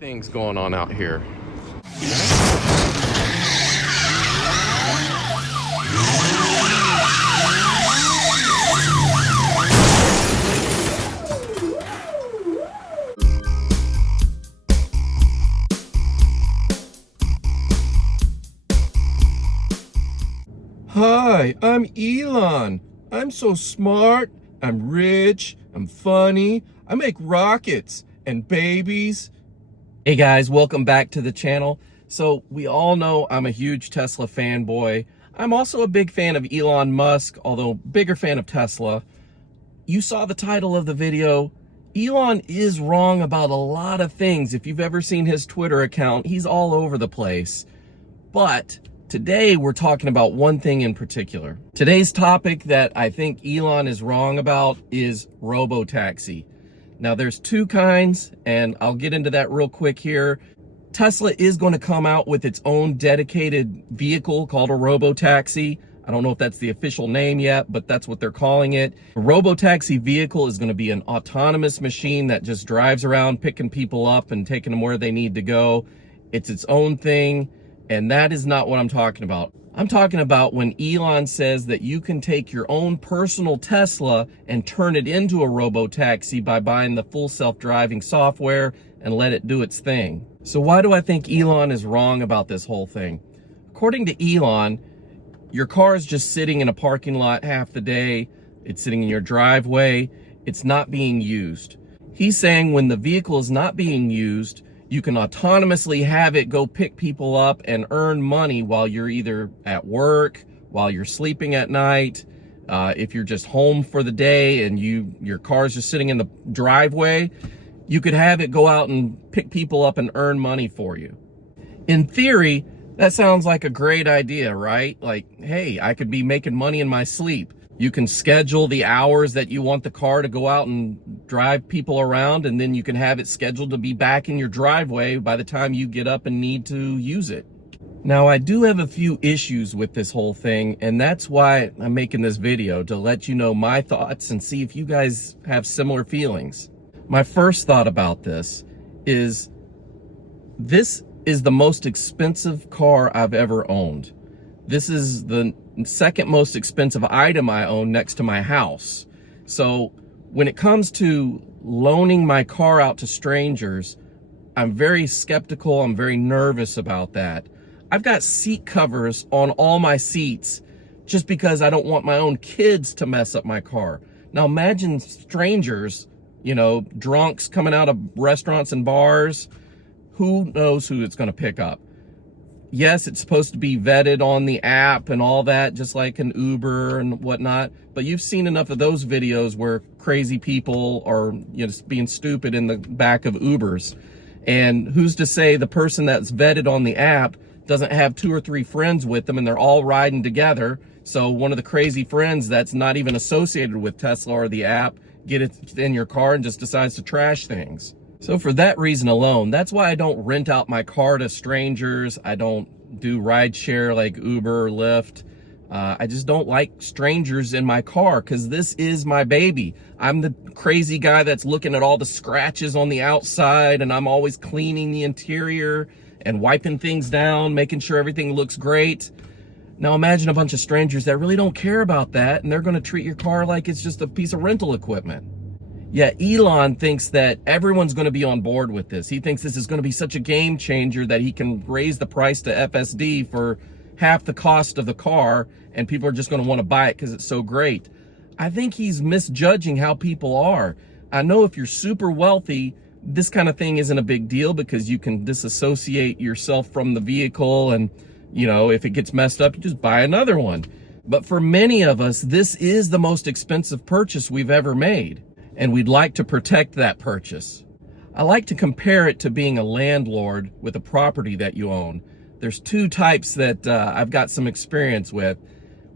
Things going on out here. Hi, I'm Elon. I'm so smart, I'm rich, I'm funny, I make rockets and babies. Hey guys, welcome back to the channel. So we all know I'm a huge Tesla fanboy. I'm also a big fan of Elon Musk, although bigger fan of Tesla. You saw the title of the video. Elon is wrong about a lot of things. If you've ever seen his Twitter account, he's all over the place. But today we're talking about one thing in particular. Today's topic that I think Elon is wrong about is Robo Taxi. Now there's two kinds, and I'll get into that real quick here. Tesla is going to come out with its own dedicated vehicle called a Robo Taxi. I don't know if that's the official name yet, but that's what they're calling it. A Robo Taxi vehicle is going to be an autonomous machine that just drives around picking people up and taking them where they need to go. It's its own thing, and that is not what I'm talking about. I'm talking about when Elon says that you can take your own personal Tesla and turn it into a robo-taxi by buying the full self-driving software and let it do its thing. So why do I think Elon is wrong about this whole thing? According to Elon, your car is just sitting in a parking lot half the day. It's sitting in your driveway. It's not being used. He's saying when the vehicle is not being used, you can autonomously have it go pick people up and earn money while you're either at work, while you're sleeping at night, if you're just home for the day and your car's just sitting in the driveway, you could have it go out and pick people up and earn money for you. In theory, that sounds like a great idea, right? Like, hey, I could be making money in my sleep. You can schedule the hours that you want the car to go out and drive people around, and then you can have it scheduled to be back in your driveway by the time you get up and need to use it. Now, I do have a few issues with this whole thing, and that's why I'm making this video, to let you know my thoughts and see if you guys have similar feelings. My first thought about this is the most expensive car I've ever owned. This is the second most expensive item I own next to my house. So when it comes to loaning my car out to strangers, I'm very skeptical. I'm very nervous about that. I've got seat covers on all my seats just because I don't want my own kids to mess up my car. Now imagine strangers, you know, drunks coming out of restaurants and bars. Who knows who it's going to pick up? Yes, it's supposed to be vetted on the app and all that, just like an Uber and whatnot. But you've seen enough of those videos where crazy people are, you know, just being stupid in the back of Ubers. And who's to say the person that's vetted on the app doesn't have 2 or 3 friends with them and they're all riding together? So one of the crazy friends that's not even associated with Tesla or the app get it in your car and just decides to trash things. So for that reason alone, that's why I don't rent out my car to strangers. I don't do ride share like Uber or Lyft. I just don't like strangers in my car because this is my baby. I'm the crazy guy that's looking at all the scratches on the outside, and I'm always cleaning the interior and wiping things down, making sure everything looks great. Now imagine a bunch of strangers that really don't care about that, and they're going to treat your car like it's just a piece of rental equipment. Yeah, Elon thinks that everyone's going to be on board with this. He thinks this is going to be such a game changer that he can raise the price to FSD for half the cost of the car, and people are just going to want to buy it because it's so great. I think he's misjudging how people are. I know if you're super wealthy, this kind of thing isn't a big deal because you can disassociate yourself from the vehicle, and, you know, if it gets messed up, you just buy another one. But for many of us, this is the most expensive purchase we've ever made, and we'd like to protect that purchase. I like to compare it to being a landlord with a property that you own. There's two types that I've got some experience with.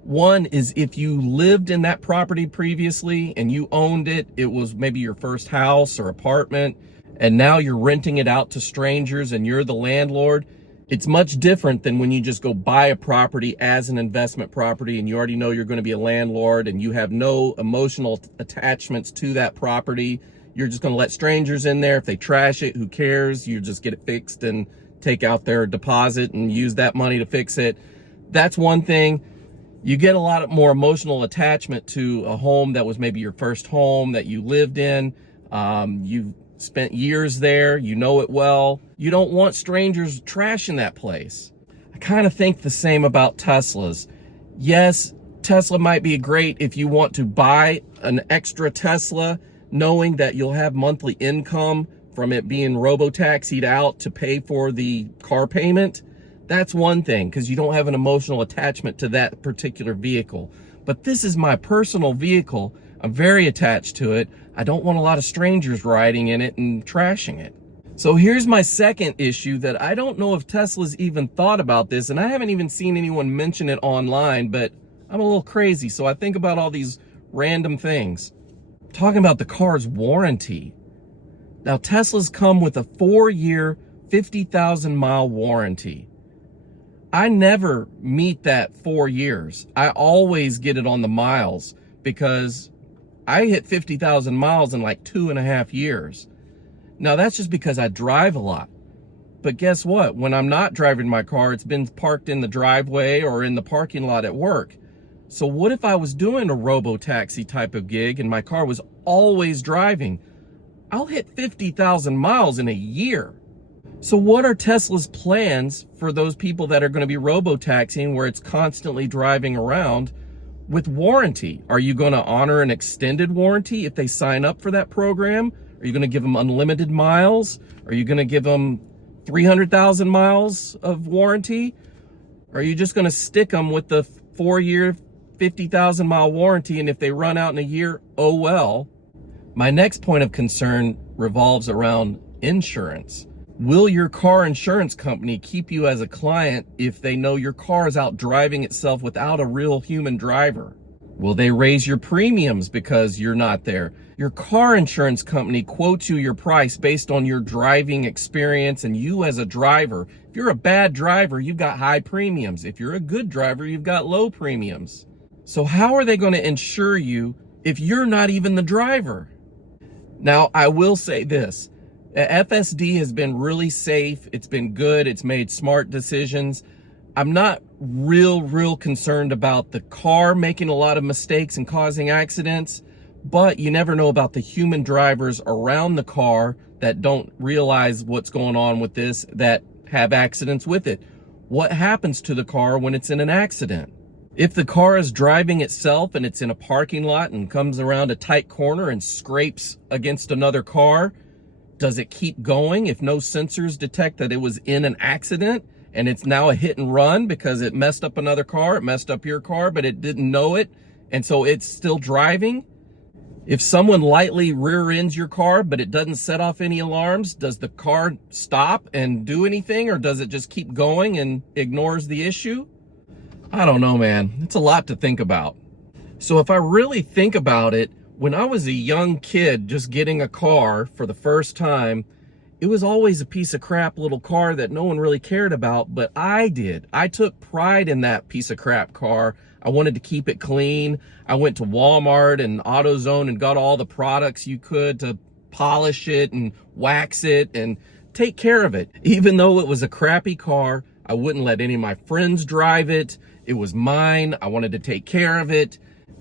One is if you lived in that property previously and you owned it, it was maybe your first house or apartment, and now you're renting it out to strangers and you're the landlord. It's much different than when you just go buy a property as an investment property and you already know you're going to be a landlord and you have no emotional attachments to that property. You're just gonna let strangers in there. If they trash it, who cares? You just get it fixed and take out their deposit and use that money to fix it. That's one thing. You get a lot more emotional attachment to a home that was maybe your first home that you lived in. You've spent years there, you know it well. You don't want strangers trashing that place. I kind of think the same about Teslas. Yes, Tesla might be great if you want to buy an extra Tesla, knowing that you'll have monthly income from it being robo-taxied out to pay for the car payment. That's one thing, because you don't have an emotional attachment to that particular vehicle. But this is my personal vehicle. I'm very attached to it. I don't want a lot of strangers riding in it and trashing it. So here's my second issue that I don't know if Tesla's even thought about this, and I haven't even seen anyone mention it online, but I'm a little crazy, so I think about all these random things. Talking about the car's warranty. Now, Teslas come with a 4-year, 50,000 mile warranty. I never meet that 4 years. I always get it on the miles because I hit 50,000 miles in like 2.5 years. Now, that's just because I drive a lot. But guess what? When I'm not driving my car, it's been parked in the driveway or in the parking lot at work. So what if I was doing a robo-taxi type of gig and my car was always driving? I'll hit 50,000 miles in a year. So what are Tesla's plans for those people that are going to be robo-taxiing where it's constantly driving around with warranty? Are you going to honor an extended warranty if they sign up for that program? Are you going to give them unlimited miles? Are you going to give them 300,000 miles of warranty? Or are you just going to stick them with the 4-year, 50,000 mile warranty, and if they run out in a year, oh well? My next point of concern revolves around insurance. Will your car insurance company keep you as a client if they know your car is out driving itself without a real human driver? Will they raise your premiums because you're not there? Your car insurance company quotes you your price based on your driving experience and you as a driver. If you're a bad driver, you've got high premiums. If you're a good driver, you've got low premiums. So how are they going to insure you if you're not even the driver? Now, I will say this. FSD has been really safe. It's been good. It's made smart decisions. I'm not real concerned about the car making a lot of mistakes and causing accidents, but you never know about the human drivers around the car that don't realize what's going on with this, that have accidents with it. What happens to the car when it's in an accident? If the car is driving itself and it's in a parking lot and comes around a tight corner and scrapes against another car, does it keep going if no sensors detect that it was in an accident and it's now a hit and run because it messed up another car, it messed up your car, but it didn't know it, and so it's still driving? If someone lightly rear ends your car but it doesn't set off any alarms, does the car stop and do anything, or does it just keep going and ignores the issue? I don't know, man. It's a lot to think about. So if I really think about it, when I was a young kid just getting a car for the first time, it was always a piece of crap little car that no one really cared about, but I did. I took pride in that piece of crap car. I wanted to keep it clean. I went to Walmart and AutoZone and got all the products you could to polish it and wax it and take care of it. Even though it was a crappy car, I wouldn't let any of my friends drive it. It was mine. I wanted to take care of it.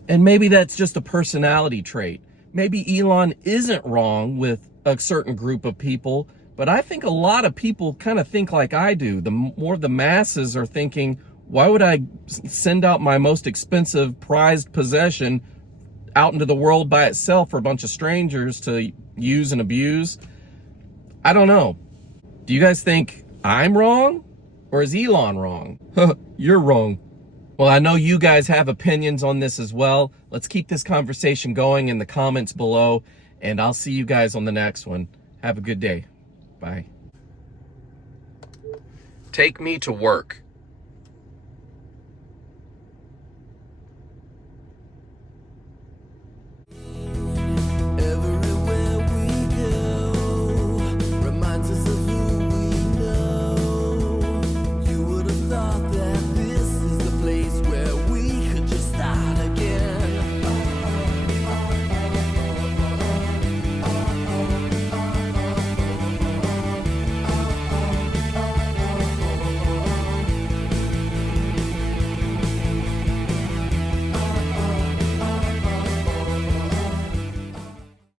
And maybe that's just a personality trait. Maybe Elon isn't wrong with a certain group of people, but I think a lot of people kind of think like I do. The more the masses are thinking, why would I send out my most expensive prized possession out into the world by itself for a bunch of strangers to use and abuse? I don't know. Do you guys think I'm wrong, or is Elon wrong? You're wrong. Well, I know you guys have opinions on this as well. Let's keep this conversation going in the comments below, and I'll see you guys on the next one. Have a good day. Bye. Take me to work.